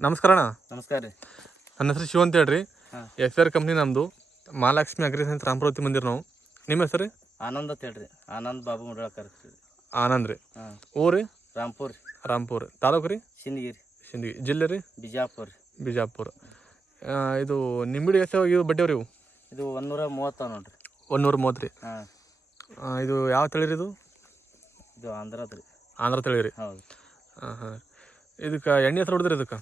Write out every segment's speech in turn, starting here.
ನಮಸ್ಕಾರ ಅಣ್ಣ. ನಮಸ್ಕಾರ ರೀ. ನನ್ನ ಹೆಸರು ಶಿವ ಅಂತ ಹೇಳ್ರಿ. FR ಕಂಪ್ನಿ ನಮ್ಮದು. ಮಹಾಲಕ್ಷ್ಮಿ ಅಗ್ರಿ ಸೈನ್ಸ್ ರಾಮಪುರತಿ ಬಂದಿರಿ ನಾವು. ನಿಮ್ಮ ಹೆಸರು ರೀ? ಆನಂದ್ ಅಂತ ಹೇಳ್ರಿ. ಆನಂದ್ ಬಾಬು ಮುಡ್ರಾಕರ್. ಆನಂದ್ ರೀ. ಊರಿ ರಾಂಪುರ್. ರಾಂಪುರ ತಾಲೂಕು ರೀ? ಸಿಂದಗಿ. ಜಿಲ್ಲೆ ರೀ? ಬಿಜಾಪುರ. ಇದು ನಿಂಬಿಡಿ ಎಷ್ಟು ಇವು ಬಡ್ಡಿ ಇವು? ಇದು 130 ನೋಡ್ರಿ. 130 ರೀ. ಇದು ಯಾವ ತಳಿ ರೀ? ಇದು ಆಂಧ್ರ ತಳಿ ರೀ. ಹೌದು. ಇದಕ್ಕೆ ಎಣ್ಣೆ ಹೆಸರು ಹೊಡೆದ್ರಿ? ಇದಕ್ಕೆ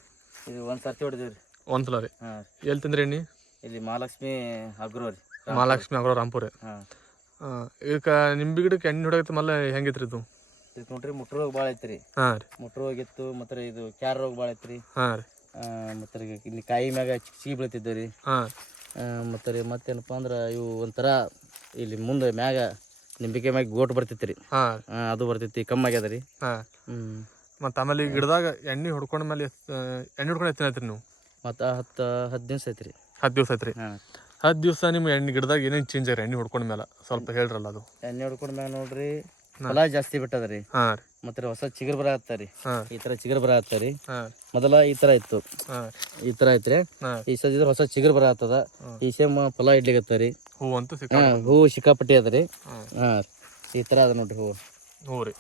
ಇದು ಒಂದು ಸರ್ತಿ ಹೊಡೆದಿವಿ ರೀ. ಒಂದ್ಸಲ ರೀ. ಎಲ್ಲಿ ತಂದ್ರಿ ಎಣ್ಣೆ? ಇಲ್ಲಿ ಮಹಾಲಕ್ಷ್ಮಿ ಅಗ್ರೋ ರೀ. ಮಹಾಲಕ್ಷ್ಮಿ ಅಗ್ರೋ ರಾಂಪುರ. ಇದಕ್ಕೆ ನಿಂಬೆ ಗಿಡಕ್ಕೆ ಎಣ್ಣೆ ಹೊಡೋಕೆ ಮಲ್ಲ ಹೆಂಗಿತ್ರಿ ಇದು? ಇದಕ್ಕೆ ನೋಡ್ರಿ ಮುಟ್ರ ರೋಗ ಭಾಳ ಐತ್ರಿ. ಮುಟ್ರ ರೋಗ ಇತ್ತು. ಮತ್ತೆ ಇದು ಕ್ಯಾರ ರೋಗ ಭಾಳ ಐತ್ರಿ. ಮತ್ತೆ ಇಲ್ಲಿ ಕಾಯಿ ಮ್ಯಾಗ ಚಿಕ್ಕಿ ಬೀಳ್ತಿದ್ದವು ರೀ. ಮತ್ತೇನಪ್ಪ ಅಂದ್ರೆ ಇವು ಒಂಥರ ಇಲ್ಲಿ ಮುಂದೆ ಮ್ಯಾಗ ನಿಂಬಿಕೆ ಮ್ಯಾಗ ಗೋಟ್ ಬರ್ತೈತಿ ರೀ. ಅದು ಬರ್ತೈತಿ, ಕಮ್ಮಿ ಆಗ್ಯದ ರೀ. ಮತ್ತು ಆಮೇಲೆ ಈ ಗಿಡದಾಗ ಎಣ್ಣೆ ಹೊಡ್ಕೊಂಡ ಮೇಲೆ ಎಣ್ಣೆ ಹೊಡ್ಕೊಂಡು ಎಷ್ಟು ಐತ್ರಿ ನೀವು? ಮತ್ತು 10 ದಿವಸ ಐತ್ರಿ. 10 ದಿವಸ ಐತ್ರಿ. 10 ದಿವಸ ನಿಮ್ಮ ಎಣ್ಣೆ ಗಿಡದಾಗ ಏನೇನು ಚೇಂಜ್ ಆಗ್ರಿ ಎಣ್ಣೆ ಹೊಡ್ಕೊಂಡ ಮೇಲೆ ಸ್ವಲ್ಪ ಹೇಳ್ರಲ್ಲ. ಅದು ಎಣ್ಣೆ ಹೊಡ್ಕೊಂಡ ಮ್ಯಾಗ ನೋಡ್ರಿ ಫಲ ಜಾಸ್ತಿ ಬಿಟ್ಟದ ರೀ. ಮತ್ತೆ ಹೊಸ ಚಿಗುರು ಬರತ್ತ ರೀ. ಈ ತರ ಚಿಗುರು ಬರತ್ತ ರೀ. ಮೊದಲ ಈ ತರ ಇತ್ತು, ಈ ತರ ಐತ್ರಿ. ಈ ಸದ್ಯ ಹೊಸ ಚಿಗುರು ಬರತ್ತದ. ಈ ಸೇಮ್ ಫಲ ಇಡ್ಲಿಕತ್ತ ರೀ. ಹೂವು ಸಿಕ್ಕಾಪಟ್ಟಿ ಅದ ರೀ. ಈ ತರ ಅದ ನೋಡ್ರಿ ಹೂವು. ಹೂರಿ.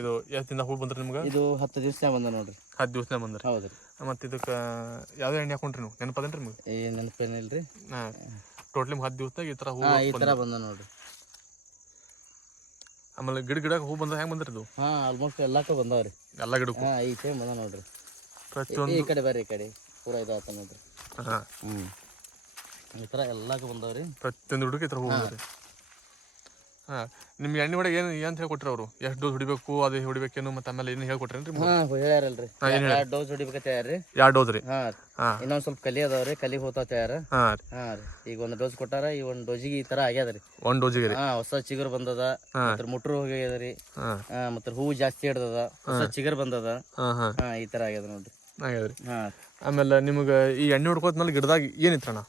ಇದು ಎಷ್ಟು ದಿನ ಹೂ ಬಂದ್ರಿ ನಿಮ್ಗೆ? ಇದು 10 ದಿವಸ ಬಂದ ನೋಡ್ರಿ. 10 ದಿವಸ ಬಂದ್ರಿ. ಹೌದ್ರಿ. ಮತ್ತೆ ಇದಕ್ಕೆ ಯಾವ್ದು ಎಣ್ಣೆ ಹಾಕೊಂಡ್ರಿ ನೀವು? ನೆನಪದೇನ್ರಿ ನಿಮ್ಗೆ? ನೆನಪೇನಿಲ್ರಿ. ಟೋಟ್ಲಿ 10 ದಿವಸದಾಗ ಈ ತರ ಹೂ ಈ ತರ ಬಂದ ನೋಡ್ರಿ. ಆಮೇಲೆ ಗಿಡ ಹೂ ಬಂದ ಹೆಂಗ್ ಬಂದ್ರಿ ಇದು? ಆಲ್ಮೋಸ್ಟ್ ಎಲ್ಲಾಕ ಬಂದಾವ್ರಿ. ಎಲ್ಲ ಗಿಡಕ್ಕೂ ಈ ಸೇಮ್ ಬಂದ ನೋಡ್ರಿ. ಪ್ರತಿಯೊಂದು ಈ ಕಡೆ ಬರ್ರಿ, ಈ ಕಡೆ ಪೂರಾ ಇದು ಆತ ನೋಡ್ರಿ. ಈ ತರ ಎಲ್ಲಾಕ ಬಂದಾವ್ರಿ. ಪ್ರತಿಯೊಂದು ಗಿಡಕ್ಕೆ ಈ ತರ ಹೂ ಬಂದ್ರಿ. ನಿಮ್ಗೆ ಎಣ್ಣೆ ಹೊಡೆಗೆ ಏನು ಅಂತ ಹೇಳ್ಕೊಟ್ರಿ ಅವರು? ಎಷ್ಟು ಡೋಸ್ ಹೊಡಿಬೇಕು, ಅದು ಹೊಡಿಬೇಕೇನು? ಮತ್ತೆ ಆಮೇಲೆ ಏನು ಹೇಳ್ಕೊಟ್ರೇನ್ರಿ? ಹೇಳ್ಯಾರಲ್ರಿ. 2 ಡೋಸ್ ಹೊಡಿಬೇಕ ತಯಾರಿ. 2 ಡೋಸ್ ರೀ. ಇನ್ನೊಂದ್ ಸ್ವಲ್ಪ ಕಲಿ ಅದಾವ್ರಿ, ಕಲಿ ಹೋತಾವ ತಯಾರ. ಈಗ 1 ಡೋಸ್ ಕೊಟ್ಟಾರ. ಈ 1 ಡೋಸಿಗೆ ಈ ತರ ಆಗ್ಯದ್ರಿ. 1 ಡೋಸಿಗೆ ರೀ. ಹೊಸ ಚಿಗುರು ಬಂದದ. ಮುಟ್ರು ಹೋಗ್ಯದ್ರಿ. ಮತ್ತೆ ಹೂವು ಜಾಸ್ತಿ ಹಿಡ್ದದ. ಹೊಸ ಚಿಗುರು ಬಂದದ. ಈ ತರ ಆಗ್ಯದ ನೋಡ್ರಿ. ಆಗ್ಯದ್ರಿ. ಆಮೇಲೆ ನಿಮ್ಗೆ ಈ ಎಣ್ಣೆ ಹೊಡ್ಕೋದ್ಮೇಲೆ ಗಿಡದಾಗ ಏನಿತ್ರಣ್ಣ?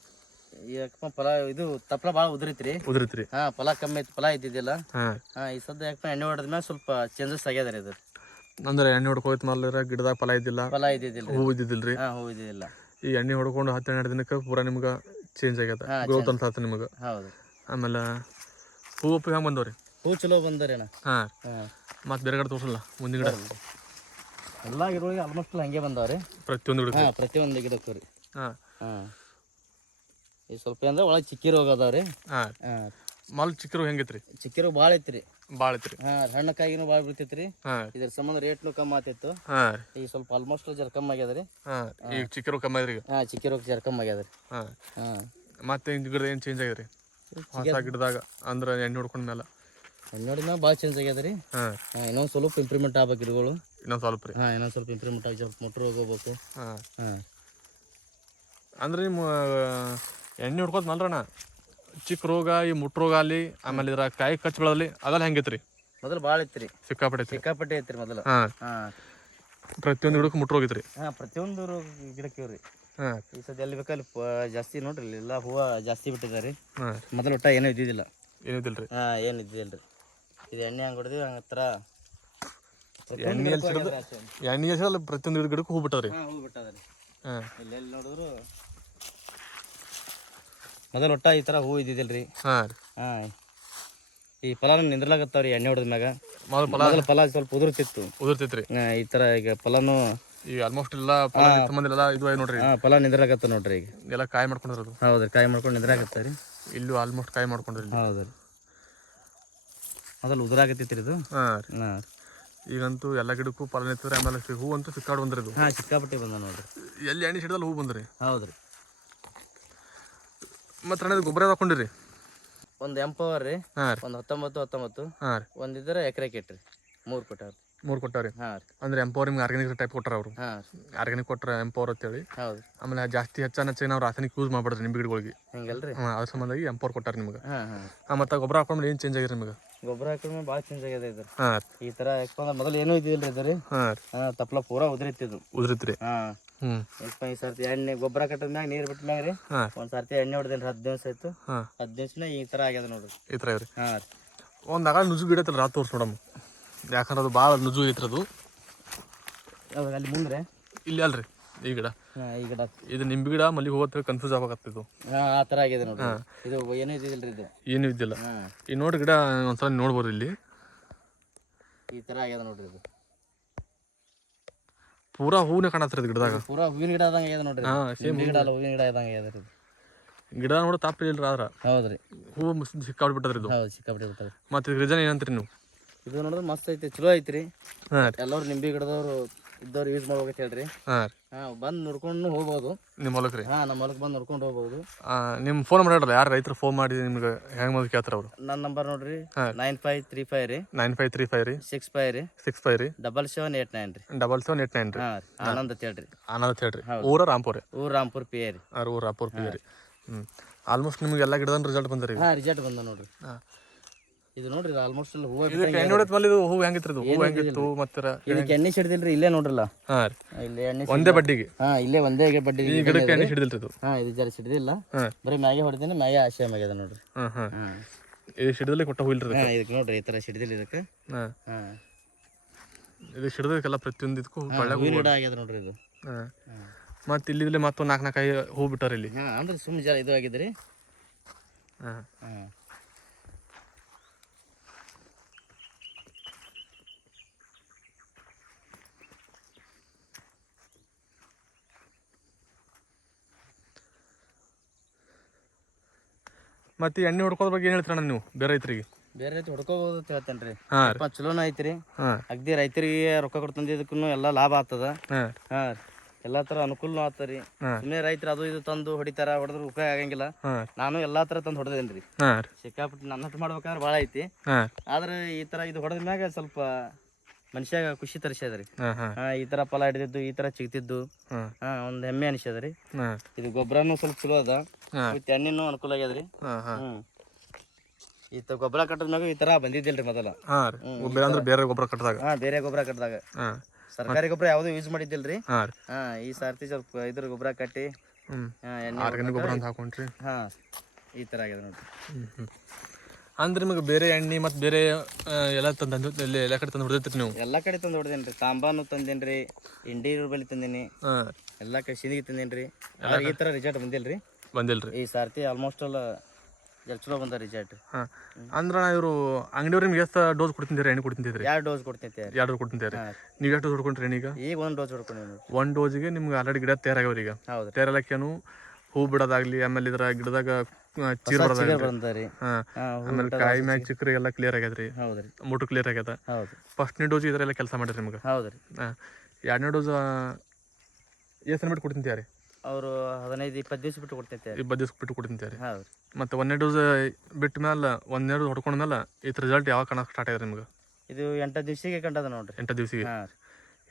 ಯಾಕಪ್ಪ ಫಲ ಇದು ತಪ್ಪಲ ಭಾಳ ಉದುರಿತ್ರಿ. ಫಲ ಕಮ್ಮಿ ಐತಿ, ಫಲ ಇದ್ದಿದ್ದಿಲ್ಲ. ಈ ಸದ್ಯ ಯಾಕಪ್ಪ ಎಣ್ಣೆ ಹೊಡೆದ್ಮೇಲೆ ಸ್ವಲ್ಪ ಚೇಂಜಸ್ ಆಗ್ಯದ ರೀ. ಅದು ಅಂದ್ರೆ ಎಣ್ಣೆ ಹೊಡ್ಕೋತ್ ಮೇಲೆ ಗಿಡದಾಗ ಫಲ ಇದ್ದಿಲ್ಲ, ಹೂ ಇದ್ದಿದ್ದಿಲ್ರಿ. ಹೂ ಇದ್ದಿದ್ದಿಲ್ಲ. ಈ ಎಣ್ಣೆ ಹೊಡ್ಕೊಂಡು 10-12 ದಿನಕ್ಕೆ ಪೂರಾ ನಿಮ್ಗೆ ಚೇಂಜ್ ಆಗ್ಯದ, ಗ್ರೋತ್ ಅನ್ಸಾತ ನಿಮ್ಗೆ. ಹೌದು. ಆಮೇಲೆ ಹೂವು ಹೆಂಗೆ ಬಂದವ್ರಿ? ಹೂ ಚಲೋ ಬಂದರಿ ಅಣ್ಣ. ಮತ್ತೆ ಬೇರೆ ಕಡೆ ತೋರಿಸಲ್ಲ ಮುಂದಿನ ಗಿಡ? ಎಲ್ಲ ಗಿಡಗಳಿಗೆ ಆಲ್ಮೋಸ್ಟ್ ಹಂಗೆ ಬಂದವ್ರಿ. ಪ್ರತಿಯೊಂದು ಗಿಡ? ಪ್ರತಿಯೊಂದು ಗಿಡಕ್ಕೂ ರೀ. ಈ ಸ್ವಲ್ಪ ಅಂದ್ರೆ ಒಳಗೆ ಚಿಕ್ಕಿ ರೋಗ ಅದಾವ್ರಿ. ಮಲ್ ಚಿಕ್ಕಿ ರೋಗ ಹೆಂಗೈತ್ರಿ? ಚಿಕ್ಕಿ ರೋಗ ಭಾಳ ಐತ್ರಿ. ಹಣ್ಣಕ್ಕಾಗಿನೂ ಭಾಳ ಬಿಡ್ತೈತ್ರಿ. ಇದ್ರ ಸಂಬಂಧ ರೇಟ್ನು ಕಮ್ಮಿ ಆತಿತ್ತು. ಈಗ ಸ್ವಲ್ಪ ಆಲ್ಮೋಸ್ಟ್ ಜರ ಕಮ್ಮಿ ಆಗ್ಯದ್ರಿ. ಈಗ ಚಿಕ್ಕಿ ರೋಗ ಕಮ್ಮಿ ಆದ್ರಿ. ಚಿಕ್ಕಿ ರೋಗ ಜರ ಕಮ್ಮಿ ಆಗ್ಯದ್ರಿ. ಮತ್ತೆ ಗಿಡದ ಏನು ಚೇಂಜ್ ಆಗ್ಯದ್ರಿ ಹೊಸ ಗಿಡದಾಗ? ಅಂದ್ರೆ ಎಣ್ಣೆ ಹೊಡ್ಕೊಂಡ ಮೇಲೆ ಎಣ್ಣೆ ಹೊಡಿದ ಭಾಳ ಚೇಂಜ್ ಆಗ್ಯದ್ರಿ. ಇನ್ನೊಂದು ಸ್ವಲ್ಪ ಇಂಪ್ರೂವ್ಮೆಂಟ್ ಆಗ್ಬೇಕು ಗಿಡಗಳು. ಇನ್ನೊಂದು ಸ್ವಲ್ಪ ರೀ. ಇನ್ನೊಂದು ಸ್ವಲ್ಪ ಇಂಪ್ರೂವ್ಮೆಂಟ್ ಆಗಿ ಸ್ವಲ್ಪ ಮುಟ್ರು ಹೋಗಬೇಕು. ಅಂದ್ರೆ ನಿಮ್ಮ ಎಣ್ಣೆ ಹೊಡ್ಕೋತ ಮಲ್ರಣ್ಣ ಚಿಕ್ಕ ರೋಗ, ಈ ಮುಟ್ಟು ರೋಗ ಅಲ್ಲಿ, ಆಮೇಲೆ ಇದ್ರ ಕಾಯಿ ಕಚ್ಚ ಬೆಳದಲ್ಲಿ ಅದೆಲ್ಲ ಹೆಂಗೈತ್ರಿ? ಮೊದಲು ಭಾಳ ಐತ್ರಿ. ಸಿಕ್ಕಾಪಟ್ಟೆ ಐತ್ರಿ ಮೊದಲು. ಪ್ರತಿಯೊಂದು ಗಿಡಕ್ಕೂ ಮುಟ್ಟು ರೋಗಿತ್ರಿ. ಪ್ರತಿಯೊಂದು ಗಿಡಕ್ಕೆ ರೀ. ಈ ಸದ್ಯ ಎಲ್ಲಿ ಬೇಕಲ್ಲಿ ಜಾಸ್ತಿ ನೋಡ್ರಿ, ಎಲ್ಲ ಹೂವು ಜಾಸ್ತಿ ಬಿಟ್ಟಿದ್ದಾರೆ. ಮೊದಲು ಒಟ್ಟ ಏನೂ ಇದ್ದಿದ್ದಿಲ್ಲ. ಏನು ಇದ್ದಿದ್ದಿಲ್ರಿ. ಇದು ಎಣ್ಣೆ ಹಂಗೆ ಹೊಡೆದಿವಿ ಹಂಗತ್ರ ಎಣ್ಣೆ ಹಚ್ಚಿ ಪ್ರತಿಯೊಂದು ಗಿಡಕ್ಕೂ ಹೂ ಬಿಟ್ಟದ್ರಿ. ಹೂ ಬಿಟ್ಟದ್ರಿ. ಎಲ್ಲೆಲ್ಲಿ ನೋಡಿದ್ರು ಮೊದಲು ಒಟ್ಟ ಈ ತರ ಹೂ ಇದ್ದಿದ್ದಿಲ್ರಿ. ಈ ಫಲನ ನಿಂದ್ರಲಾಗತ್ತಾವ್ರಿ ಎಣ್ಣೆ ಹೊಡೆದ ಮ್ಯಾಗ. ಮೊದಲು ಫಲ ಸ್ವಲ್ಪ ಉದುರ್ತಿತ್ರಿ. ಈ ತರ ಈಗ ಫಲನು ಈಗ ಆಲ್ಮೋಸ್ಟ್ ಎಲ್ಲ ಇದು ನೋಡ್ರಿ, ಫಲ ನಿಂದ್ರಾಗತ್ತ ನೋಡ್ರಿ. ಈಗ ಎಲ್ಲ ಕಾಯಿ ಮಾಡ್ಕೊಂಡಿರೋದು. ಹೌದ್ರಿ, ಕಾಯಿ ಮಾಡ್ಕೊಂಡು ನಿಂದ್ರಾಗತ್ತಾರಿ. ಇಲ್ಲೂ ಆಲ್ಮೋಸ್ಟ್ ಕಾಯಿ ಮಾಡ್ಕೊಂಡ್ರಿ. ಹೌದ್ರಿ, ಮೊದಲು ಉದುರಾಗತ್ತೈತ್ರಿ ಇದು. ಈಗಂತೂ ಎಲ್ಲ ಗಿಡಕ್ಕೂ ಫಲ ನಿಂತದ್ರಿ. ಆಮೇಲೆ ಹೂ ಅಂತೂ ಸಿಕ್ಕಾಡ್ ಬಂದ್ರಿ ಇದು. ಸಿಕ್ಕಾಪಟ್ಟಿ ಬಂದ ನೋಡ್ರಿ. ಎಲ್ಲಿ ಎಣ್ಣೆ ಸಿಡದಲ್ಲಿ ಹೂ ಬಂದ್ರಿ. ಹೌದ್ರಿ. ಮತ್ತೆ ಅಣ್ಣ ಗೊಬ್ಬರ ಹಾಕೊಂಡಿರಿ? ಒಂದು ಎಂಪವರ್ ರೀ, ಒಂದು 19 ಒಂದಿದ್ರೆ ಎಕರೆ ಕೆಟ್ರಿ 3 ಕೊಟ್ಟಾರಿ. ಅಂದ್ರೆ ಎಂಪವರ್ ನಿಮ್ಗೆ ಆರ್ಗ್ಯಾನಿಕ್ ಟೈಪ್ ಕೊಟ್ಟಾರ ಅವರು. ಆರ್ಗ್ಯಾನಿಕ್ ಕೊಟ್ಟಾರ ಎಂಪವರ್ ಅಂತೇಳಿ. ಆಮೇಲೆ ಜಾಸ್ತಿ ಹೆಚ್ಚಾನ ನಾವು ರಾಸಾಯನಿಕ ಯೂಸ್ ಮಾಡ್ಬಿಡ್ರಿ ನಿಂಬೆ ಗಿಡಗಳಿಗೆ. ಅದ್ರ ಸಂಬಂಧಾಗಿ ಎಂಪವರ್ ಕೊಟ್ಟಾರ ನಿಮ್ಗೆ. ಮತ್ತೆ ಗೊಬ್ಬರ ಹಾಕೊಂಡ್ರೆ ಏನು ಚೇಂಜ್ ಆಗಿರಿ ನಿಮ್ಗೆ? ಗೊಬ್ಬರ ಹಾಕೊಂಡ್ರೆ ಭಾಳ ಚೇಂಜ್ ಆಗ್ಯದ ಇದು. ಈ ತರ ಯಾಕಂದ್ರೆ ಮೊದಲು ಏನೂ ಇದ್ದಿಲ್ರಿ ಇದ್ರಿ. ತಪ್ಪಲ ಪೂರಾ ಉದುರಿತ್ರಿ. ಈ ಸರ್ತಿ ಎಣ್ಣೆ ಗೊಬ್ಬರ ಕಟ್ಟದ ಮ್ಯಾಗ ನೀರ್ ಬಿಟ್ಟ ಮ್ಯಾಗ ರೀ ಒಂದ್ ಸರ್ತಿ ಎಣ್ಣೆ ಹೊಡೆದೇನ್ರಿ. 10 ದಿವಸ ಆಯ್ತು. 10 ದಿವಸನ ಈ ತರ ಆಗ್ಯದ ನೋಡ್ರಿ. ಈ ತರ ಇವ್ರಿ. ಒಂದ್ ಆಗ ನುಜು ಗಿಡ ಐತಲ್ಲ ರಾತ್ ತೋರ್ಸ್ ನೋಡಮ್. ಯಾಕಂದ್ರೆ ಅದು ಭಾಳ ನುಜು ಐತ್ರಿ ಅದು. ಅಲ್ಲಿ ಮುಂದ್ರೆ ಇಲ್ಲಿ ಅಲ್ರಿ ಈ ಗಿಡ ಈ ಗಿಡ ಇದು ನಿಂಬೆ ಗಿಡ ಮಲ್ಲಿಗೆ ಹೂವು ಕನ್ಫ್ಯೂಸ್ ಆಗಾಕತ್ತಿದ್ದು. ಆ ಥರ ಆಗಿದೆ ನೋಡ್ರಿ. ಇದು ಏನೂ ಇದಿಲ್ರಿ, ಇದು ಏನೂ ಇದ್ದಿಲ್ಲ. ಈ ನೋಡ್ರಿ ಗಿಡ ಒಂದ್ಸಲ ನೋಡ್ಬೋದು. ಇಲ್ಲಿ ಈ ಥರ ಆಗ್ಯದ ನೋಡ್ರಿ. ಇದು ಪೂರಾ ಹೂವಿನ ಕಾಣತ್ರಿ ಗಿಡದಾಗ. ಪೂರಾ ಹೂವಿನ ಗಿಡ ಆದಂಗೆ ಆಗ್ಯದ ನೋಡ್ರಿ. ನಿಂಬೆ ಗಿಡ ಅಲ್ಲ, ಹೂವಿನ ಗಿಡ ಆದಂಗೆ ಆಗ್ಯದ ಇದು. ಗಿಡ ನೋಡಿ ತಾಪಿಲ್ರಿ ಆದ್ರ. ಹೌದ್ರಿ, ಹೂವು ಸಿಕ್ಕಾಬಿಟ್ಟು ಬಿಟ್ಟದ್ರಿ ಇದು. ಹೌದು, ಸಿಕ್ಕಾಪಟ್ಟೆ ಬಿಟ್ಟದ್ರಿ. ಮತ್ತೆ ಇದು ರೀಸನ್ ಏನಂತ್ರಿ ನೀವು? ಇದು ನೋಡಿದ್ರೆ ಮಸ್ತ್ ಐತಿ, ಚಲೋ ಐತ್ರಿ. ಎಲ್ಲರೂ ನಿಂಬೆ ಗಿಡದವ್ರು ಇದ್ದವ್ರು ಯೂಸ್ ಮಾಡ್ಬೇಕಂತ ಹೇಳ್ರಿ. ಬಂದು ನೋಡ್ಕೊಂಡು ಹೋಗ್ಬೋದು ನಿಮ್ಮ ಹೊಲಕ್ಕೆ ರೀ. ನಮ್ಮ ಹೊಲಕ್ಕೆ ಬಂದು ನೋಡ್ಕೊಂಡು ಹೋಗ್ಬೋದು. ನಿಮ್ಮ ಫೋನ್ ಮಾಡ್ಯಾರಲ್ಲ, ಯಾರು ರೈತರು ಫೋನ್ ಮಾಡಿ ನಿಮ್ಗೆ ಹೆಂಗೆ ಮೊದಲು ಕೇಳ್ತಾರ ಅವರು? ನನ್ನ ನಂಬರ್ ನೋಡ್ರಿ 9535 ರೀ 9535 ರೀ 65 ರೀ 65 ರೀ 7789 ರೀ 7789 ರೀ. ಆನಂದ್ ಅಂತ ಹೇಳ್ರಿ. ಆನಂದ್ ಅಂತ ಹೇಳ್ರಿ. ಊರ ರಾಂಪುರ. ಊರು ರಾಂಪುರ ಪಿ ಎ ರೀ. ಊರು ರಾಂಪುರ ಪಿ ಎ ರೀ. ಆಲ್ಮೋಸ್ಟ್ ನಿಮ್ಗೆ ಎಲ್ಲ ಗಿಡದ ರಿಸಲ್ಟ್ ಬಂದ್ರಿ. ರಿಸಲ್ಟ್ ಬಂದ ನೋಡ್ರಿ. ಇದು ನೋಡ್ರಿ, ಆಲ್ಮೋಸ್ಟ್ ಎಲ್ಲ ಹೂವು ಇದು ಹೂವು ಹೆಂಗಿತ್ತು? ಇದು ಹೂವು ಹೆಂಗಿತ್ತು? ಮತ್ತೆ ಇದಕ್ಕೆ ಎಣ್ಣೆ ಸಿಡ್ದಿಲ್ರಿ. ಇಲ್ಲೇ ನೋಡ್ರಲ್ಲ, ಇಲ್ಲಿ ಎಣ್ಣೆ ಒಂದೇ ಬಡ್ಡಿಗೆ. ಇಲ್ಲೇ ಒಂದೇ ಬಡ್ಡಿ ಈ ಗಿಡಕ್ಕೆ ಎಣ್ಣೆ ಸಿಡಿದಿಲ್ರಿ ಇದು. ಇದು ಜರ ಸಿಡ್ದಿಲ್ಲ, ಬರೀ ಮ್ಯಾಗೆ ಹೊಡೆದಿನಿ. ಮ್ಯಾಗೆ ಆಶಯ ಮ್ಯಾಗ್ಯದ ನೋಡ್ರಿ. ಇದು ಸಿಡಿದಲ್ಲಿ ಕೊಟ್ಟ ಹೂ ಇಲ್ರಿ. ಇದಕ್ಕೆ ನೋಡ್ರಿ, ಈ ತರ ಸಿಡ್ದಿಲ್ಲ ಇದಕ್ಕೆ. ಇದು ಸಿಡಿದಕ್ಕೆಲ್ಲ ಪ್ರತಿಯೊಂದಿದಕ್ಕೂ ಒಳ್ಳೆ ಹೂವಿನ ಗಿಡ ಆಗ್ಯದ ನೋಡ್ರಿ ಇದು. ಮತ್ತೆ ಇಲ್ಲಿ ಮತ್ತೊಂದು 4 ಹೂ ಬಿಟ್ಟಾರ ಇಲ್ಲಿ. ಅಂದ್ರೆ ಸುಮ್ಮನೆ ಜರ ಇದು ಆಗಿದ್ರಿ. ಮತ್ತೆ ಎಣ್ಣೆ ಹೊಡ್ಕೋದ್ರ ಬಗ್ಗೆ ಏನ್ ಹೇಳ್ತೀರಣ್ಣ ನೀವು ಬೇರೆ ರೈತರಿಗೆ? ಬೇರೆ ರೈತ ಹೊಡ್ಕೋಬಹುದು ಅಂತ ಹೇಳ್ತೇನ್ರಿ. ಚಲೋನ ಐತ್ರಿ. ಅಗ್ದಿ ರೈತರಿಗೆ ರೊಕ್ಕ ಕೊಡ್ತಂದಿದ್ದಕ್ಕೂ ಎಲ್ಲ ಲಾಭ ಆಗ್ತದ. ಎಲ್ಲಾ ತರ ಅನುಕೂಲ ಆಗ್ತದ್ರಿ. ಸುಮ್ಮನೆ ರೈತರು ಅದು ಇದು ತಂದು ಹೊಡಿತಾರ, ಹೊಡೆದ್ರ ಉಪಯೋಗ ಆಗಂಗಿಲ್ಲ. ನಾನು ಎಲ್ಲಾ ತರ ತಂದು ಹೊಡೆದೇನ್ರಿ. ಸಿಕ್ಕಾಪಟ್ಟೆ ನನ್ನ ಮಾಡ್ಬೇಕಾದ್ರೆ ಭಾಳ ಐತಿ. ಆದ್ರೆ ಈ ತರ ಇದು ಹೊಡೆದ ಮ್ಯಾಗ ಸ್ವಲ್ಪ ಮನುಷ್ಯಾಗ ಖುಷಿ ತರಿಸ್ಯದ್ರಿ. ಈ ತರ ಫಲ ಹಿಡಿದಿದ್ದು, ಈ ತರ ಸಿಗ್ತಿದ್ದು ಒಂದ್ ಹೆಮ್ಮೆ ಅನಿಸ್ಯದ್ರಿ. ಇದು ಗೊಬ್ಬರನು ಸ್ವಲ್ಪ ಚಲೋ ಅದ, ಮತ್ತೆ ಎಣ್ಣೆನೂ ಅನುಕೂಲ ಆಗ್ಯದ್ರಿ. ಈ ಗೊಬ್ಬರ ಕಟ್ಟದ್ಮ್ಯಾಗ ಈ ತರ ಬಂದಿದ್ದಿಲ್ರಿ ಮೊದಲ. ಬೇರೆ ಗೊಬ್ಬರ ಕಟ್ಟದಾಗ ಬೇರೆ ಗೊಬ್ಬರ ಕಟ್ಟದಾಗ ಸರ್ಕಾರಿ ಗೊಬ್ಬರ ಯಾವ್ದು ಯೂಸ್ ಮಾಡಿದ್ದಿಲ್ರಿ. ಈ ಸರ್ತಿ ಸ್ವಲ್ಪ ಇದ್ರ ಗೊಬ್ಬರ ಕಟ್ಟಿ ಗೊಬ್ಬರ ಹಾಕೊಂಡ್ರಿ. ಈ ತರ ಆಗ್ಯದ ನೋಡ್ರಿ. ಅಂದ್ರೆ ನಿಮಗೆ ಬೇರೆ ಎಣ್ಣೆ ಮತ್ತೆ ಬೇರೆ ಎಲ್ಲ ತಂದು ಎಲ್ಲ ಕಡೆ ತಂದು ಹೊಡೆದಿರ್ತೀರಿ ನೀವು? ಎಲ್ಲಾ ಕಡೆ ತಂದು ಹೊಡೆದೇನ್ರಿ. ತಾಂಬಾನು ತಂದೇನ್ರಿ, ಇಂಡಿ ಬಳಿ ತಂದೇನಿ, ಎಲ್ಲಾ ಕಡೆ ಸಿಂದಿಗೆ ತಂದೇನ್ರಿ. ಈ ತರ ರಿಸಲ್ಟ್ ಬಂದಿಲ್ರಿ. ಈ ಸರ್ತಿ ಆಲ್ಮೋಸ್ಟ್ ಎಲ್ಲ ಚಲೋ ಬಂದ ರಿಸಲ್ಟ್. ಅಂದ್ರ ಇವರು ಅಂಗಡಿಯವ್ರು ನಿಮ್ಗೆ ಎಷ್ಟು ಡೋಸ್ ಕೊಡ್ತಿದ್ದೀರಿ? ಎಣ್ಣೆ ಕೊಡ್ತಿದ್ದೀರಿ? 2 ಡೋಸ್ ಕೊಡ್ತೈತೆ. 2 ಡೋಸ್ ಕೊಡ್ತಿದ್ದೀರಿ. ನೀವು ಎಷ್ಟು ಡೋಸ್ ಹೊಡ್ಕೊಂಡ್ರಿ ಎಣ್ಣೆ? ಈಗ 1 ಡೋಸ್ ಹೊಡ್ಕೊಂಡ್ರಿ. 1 ಡೋಸ್ಗೆ ನಿಮ್ಗೆ ಆಲ್ರೆಡಿ ಗಿಡ ತಯಾರಾಗ್ಯವ್ರಿ. ಈಗ ತಯಾರಲಕ್ಕೇನು ಹೂ ಬಿಡೋದಾಗ್ಲಿ, ಆಮೇಲೆ ಇದ್ರ ಗಿಡದಾಗ ಚೀರ್ ಬರೋದಾಗ್ಲಿ, ಆಮೇಲೆ ಕಾಯಿ ಮ್ಯಾಗ ಚಿಕ್ರಿ ಎಲ್ಲ ಕ್ಲಿಯರ್ ಆಗ್ಯದ್ರಿ. ಮುಟ್ಟು ಕ್ಲಿಯರ್ ಆಗ್ಯದ. ಫಸ್ಟ್ನೇ ಡೋಸ್ ಇದ್ರೆಲ್ಲ ಕೆಲಸ ಮಾಡಿರಿ ನಿಮ್ಗೆ. 2ನೇ ಡೋಸ್ ಎಷ್ಟು ಬಿಟ್ಟು ಕೊಡ್ತಿಂತೀರಿ? ಅವರು 15-20 ದಿವಸ ಬಿಟ್ಟು ಕೊಡ್ತೈತೆ. 20 ದಿವಸ ಬಿಟ್ಟು ಕೊಡ್ತಿಂತೀರಿ. ಮತ್ತೆ 1ನೇ ಡೋಸ್ ಬಿಟ್ಟ ಮೇಲೆ 1ನೇ ಡೋಸ್ ಹೊಡ್ಕೊಂಡ್ಮೇಲೆ ಇದ್ರ ರಿಸಲ್ಟ್ ಯಾವಾಗ ಕಾಣಕ್ಕೆ ಸ್ಟಾರ್ಟ್ ಆಗ್ಯದ ನಿಮ್ಗೆ? ಇದು 8 ದಿವಸಿಗೆ ಕಂಡದ ನೋಡ್ರಿ. 8 ದಿವಸಿಗೆ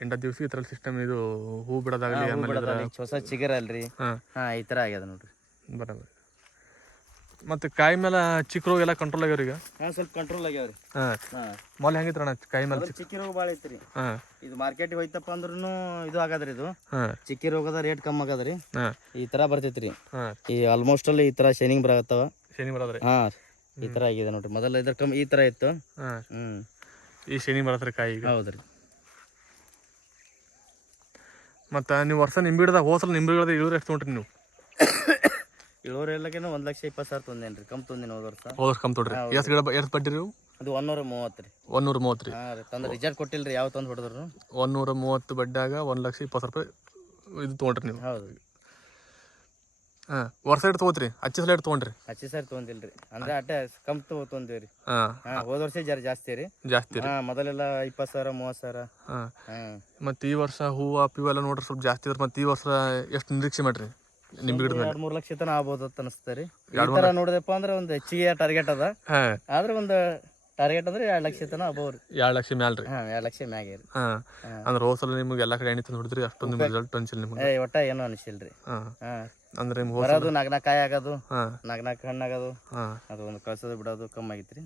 8 ದಿವಸಿಗೆ ಈ ಥರ ಸಿಸ್ಟಮ್ ಇದು ಹೂ ಬಿಡೋದಾಗಲಿ, ಆಮೇಲೆ ಹೊಸ ಚಿಗರ ಅಲ್ರಿ. ಈ ಥರ ಆಗ್ಯದ ನೋಡ್ರಿ. ಬರೋಬರಿ. ಮತ್ತೆ ಕಾಯಿ ಮೇಲೆ ಚಿಕ್ಕ ರೋಗ ಎಲ್ಲ ಕಂಟ್ರೋಲ್ ಆಗ್ಯಾವ್ರಿ ಈಗ? ಸ್ವಲ್ಪ ಕಂಟ್ರೋಲ್ ಆಗ್ಯಾವ್ರಿ. ಮೊದಲು ಹೆಂಗಿತ್ತು ಅಣ್ಣ ಕಾಯಿ ಮೇಲೆ? ಚಿಕ್ಕಿ ರೋಗ ಭಾಳ ಐತ್ರಿ. ಇದು ಮಾರ್ಕೆಟ್ ಹೋಯ್ತಪ್ಪ ಅಂದ್ರೂ ಇದು ಆಗದ್ರಿ. ಇದು ಚಿಕ್ಕಿ ರೋಗದ ರೇಟ್ ಕಮ್ಮಿ ಆಗದ್ರಿ. ಈ ತರ ಬರ್ತೈತ್ರಿ. ಈ ಆಲ್ಮೋಸ್ಟ್ ಅಲ್ಲಿ ಈ ತರ ಶೈನಿಂಗ್ ಬರತ್ತವ. ಶೈನಿಂಗ್ ಬರೋದ್ರಿ. ಈ ತರ ಆಗಿದೆ ನೋಡ್ರಿ. ಮೊದಲ ಇದ್ರ ಕಮ್ಮಿ ಈ ತರ ಇತ್ತು. ಈ ಶೈನಿಂಗ್ ಬರತ್ರಿ ಕಾಯಿ. ಹೌದ್ರಿ. ಮತ್ತೆ ನೀವು ವರ್ಷ ನಿಂಬೆ ಗಿಡದಾಗ ಹೋಸಲ ನಿಂಬೆ ಗಿಡದ ಇಳುವರಿ ಎಷ್ಟು ತೊಗೊಂಡ್ರಿ ನೀವು? ಇಳುವರಿ ಎಲ್ಲಕೇನು 1,20,000 ತೊಂದೇನ್ರಿ. ಕಮ್ಮಿ ತೊಂದಿನಿ ಹೋದ ವರ್ಷ ಕಮ್ಮಿ ತೊಡ್ರಿ. ಎಷ್ಟು ಗಿಡ ಎಷ್ಟು ಬಡ್ಡಿ ರೀ? ಅದು 130 ರೀ. 130 ರೀ. ತಂದ್ರೆ ರಿಸಲ್ಟ್ ಕೊಟ್ಟಿಲ್ರಿ. ಯಾವ ತಂದು ಹೊಡೆದ್ರು 130 ಬಡ್ಡ್ಯಾಗ 1,20,000 ಇದು ತೊಗೊಂಡ್ರಿ ನೀವು? ಹೌದು. ವರ್ಷ ಇಟ್ಟು ತೊಗೋತ್ರಿ? ಹಚ್ಚಿ ಸಲ ಇಟ್ಟು ತೊಗೊಂಡ್ರಿ? ಹಚ್ಚಿ ಸರಿ ತೊಗೊಂದಿಲ್ರಿ. ಅಂದ್ರೆ ಅಟ್ಟೆ ಕಮ್ಮಿ ತೊಗೊಂತೀವಿ ರೀ. ಹೋದ ವರ್ಷ ಜಾಸ್ತಿ ರೀ. ಮೊದಲೆಲ್ಲ 20,000 30,000. ಮತ್ತೆ ಈ ವರ್ಷ ಹೂವು ಪಿವು ಎಲ್ಲ ನೋಡ್ರಿ ಸ್ವಲ್ಪ ಜಾಸ್ತಿ ಇದ್ರೆ. ಮತ್ತೆ ಈ ವರ್ಷ ಎಷ್ಟು ನಿರೀಕ್ಷೆ ಮಾಡ್ರಿ ನಿಂಬೆ ಗಿಡದ? 2-3 ಲಕ್ಷ ತನ ಆಗ್ಬೋದು ಅಂತ ಅನಿಸ್ತದೆ ರೀ. ಈ ತರ ನೋಡಿದಪ್ಪ ಅಂದ್ರೆ ಒಂದು ಹೆಚ್ಚಿಗೆ ಟಾರ್ಗೆಟ್ ಅದ. ಆದ್ರೆ ಒಂದು ಟಾರ್ಗೆಟ್ ಅಂದ್ರೆ 2 ಲಕ್ಷ ತನ ಅಬೋರಿ. 2 ಲಕ್ಷ ಮ್ಯಾಲ್ರಿ? 2 ಲಕ್ಷ ಮ್ಯಾಗೆ ರೀ. ಅಂದ್ರೆ ಹೋಸಲ ನಿಮ್ಗೆ ಎಲ್ಲಾ ಕಡೆ ಎಣ್ಣೆ ತಂದು ಹೊಡಿದ್ರಿ, ಅಷ್ಟೊಂದು ರಿಸಲ್ಟ್ ಅನ್ಸಿಲ್ಲ ನಿಮ್ಗೆ? ಒಟ್ಟ ಏನು ಅನಿಸಿಲ್ರಿ. ಅಂದ್ರೆ ಬರೋದು 4 ಕಾಯಿ ಆಗೋದು, 4 ಹಣ್ಣು ಆಗೋದು, ಅದು ಒಂದು ಕಳ್ಸೋದು ಬಿಡೋದು ಕಮ್ಮಿ ಆಗಿತ್ರಿ.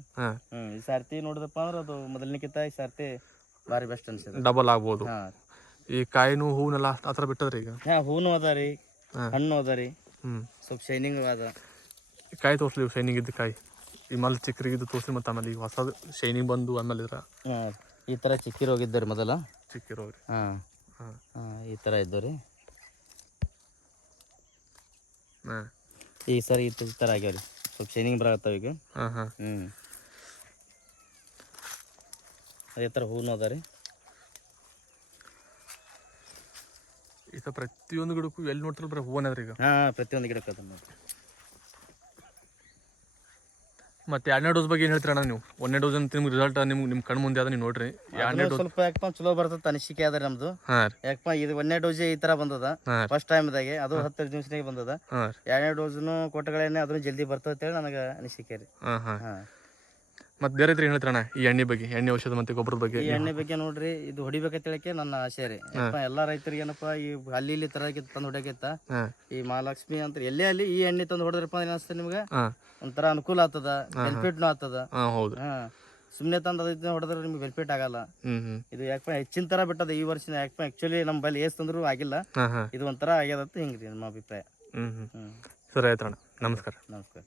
ಈ ಸರ್ತಿ ನೋಡಿದಪ್ಪ ಅಂದ್ರೆ ಅದು ಮೊದಲನೇಕಿಂತ ಈ ಸರ್ತಿ ಭಾರಿ ಬೆಸ್ಟ್ ಅನ್ಸಿದೆ. ಡಬಲ್ ಆಗ್ಬೋದು. ಈ ಕಾಯಿನೂ ಹೂನೆಲ್ಲ ಆ ಥರ ಬಿಟ್ಟದ್ರಿ ಈಗ? ಹೂನು ಅದ ರೀ, ಹಣ್ಣು ಅದ ರೀ, ಸ್ವಲ್ಪ ಶೈನಿಂಗ್ ಅದ. ಕಾಯಿ ತೋರಿಸ್ಲಿ, ಶೈನಿಂಗ್ ಇದ್ದು ಕಾಯಿ. ಈ ಮಲ್ ಚಿಕ್ಕರಿಗಿದ್ದು ತೋರಿಸಿ. ಮತ್ತೆ ಆಮೇಲೆ ಈಗ ಹೊಸ ಶೈನಿಂಗ್ ಬಂದು ಆಮೇಲೆ ಈ ಥರ ಚಿಕ್ಕಿ ರೋಗ ಇದ್ದಾರೆ ಮೊದಲ. ಚಿಕ್ಕಿ ರೋಗ ಈ ಥರ ಇದ್ದು ರೀ. ಹಾಂ ಈ ಸರಿ ಈ ಥರ ಆಗ್ಯಾವ ರೀ, ಸ್ವಲ್ಪ ಶೈನಿಂಗ್ ಬರತ್ತಾವ ಈಗ. ಹಾಂ ಹಾಂ ಅದೇ ಥರ ಹೂನು ಅದ ರೀ. ಈ ಥರ ಪ್ರತಿಯೊಂದು ಗಿಡಕ್ಕೂ ಎಲ್ಲಿ ನೋಡ್ತಾರೆ ಬರೀ ಹೂವನ ಅದ್ರಿ ಈಗ. ಹಾಂ ಪ್ರತಿಯೊಂದು ಗಿಡಕ್ಕೆ ಅದ ನೋಡಿರಿ. ಮತ್ತೆ 2ನೇ ಡೋಸ್ ಬಗ್ಗೆ ಏನು ಹೇಳ್ತೀರಣ್ಣ ನೀವು? 1ನೇ ಡೋಸ್ ಅಂತ ನಿಮ್ಗೆ ರಿಸಲ್ಟ್ ನಿಮ್ಮ ಕಣ್ಣು ಮುಂದೆ ಅದ, ನೀವು ನೋಡ್ರಿ. 2ನೇ ಡೋಸ್ ಸ್ವಲ್ಪ ಯಾಕಪ್ಪ ಚಲೋ ಬರ್ತದೆ ಅನಿಸಿಕೆ ಅದ ನಮ್ದು. ಹಾಂ ರೀ. ಯಾಕಪ್ಪ ಇದು 1ನೇ ಡೋಸೇ ಈ ಥರ ಬಂದದ ಹಾಂ ಫಸ್ಟ್ ಟೈಮ್ದಾಗೆ, ಅದು 10 ದಿವಸನಾಗೆ ಬಂದದ. ಹಾಂ ರೀ. 2ನೇ ಡೋಸ್ನು ಕೊಟ್ಟಗಳೇನೆ ಅದನ್ನು ಜಲ್ದಿ ಬರ್ತದೆ ಅಂತೇಳಿ ನನಗೆ ಅನಿಸಿಕೆ ರೀ. ಹಾಂ ಹಾಂ ಹಾಂ ಮತ್ತೆ ಬೇರೆ ಏನು ಹೇಳ್ತೀರಣ್ಣ ಈ ಎಣ್ಣೆ ಬಗ್ಗೆ, ಎಣ್ಣೆ ಔಷಧ ಮತ್ತು ಗೊಬ್ಬರದ ಬಗ್ಗೆ? ಈ ಎಣ್ಣೆ ಬಗ್ಗೆ ನೋಡ್ರಿ, ಇದು ಹೊಡಿಬೇಕಂತ ಹೇಳಕ್ಕೆ ನನ್ನ ಆಸೆ ರೀ. ಎಲ್ಲಾ ರೈತರಿಗೆ ಏನಪ್ಪ ಈ ಅಲ್ಲಿ ಇಲ್ಲಿ ತರ ತಂದು ಹೊಡ್ಯಾಕಿತ್ತ ಹಾಂ ಈ ಮಹಾಲಕ್ಷ್ಮಿ ಅಂತ ಎಲ್ಲೇ ಅಲ್ಲಿ ಈ ಎಣ್ಣೆ ತಂದು ಹೊಡೆದ್ರಪ್ಪ ಏನ್ ಅನ್ಸ್ತದೆ ನಿಮ್ಗೆ? ಹಾಂ ಒಂಥರ ಅನುಕೂಲ ಆಗ್ತದ, ಬೆನಿಫಿಟ್ನು ಆಗ್ತದ. ಹಾಂ ಹೌದು. ಸುಮ್ಮನೆ ತಂದು ಅದನ್ನ ಹೊಡೆದ್ರೆ ನಿಮ್ಗೆ ಬೆನಿಫಿಟ್ ಆಗಲ್ಲ. ಇದು ಯಾಕಪ್ಪ ಹೆಚ್ಚಿನ ತರ ಬಿಟ್ಟದ ಈ ವರ್ಷ. ಯಾಕಪ್ಪ ಆಕ್ಚುಲಿ ನಮ್ಮ ಬಲ್ಲಿ ಏಸ್ ತಂದ್ರು ಆಗಿಲ್ಲ, ಹಾಂ ಹಾಂ ಇದು ಒಂಥರ ಆಗ್ಯದಂತ ಹಿಂಗ್ರಿ ನಮ್ಮ ಅಭಿಪ್ರಾಯ. ಸರಿ ಆಯ್ತು ಅಣ್ಣ, ನಮಸ್ಕಾರ. ನಮಸ್ಕಾರ.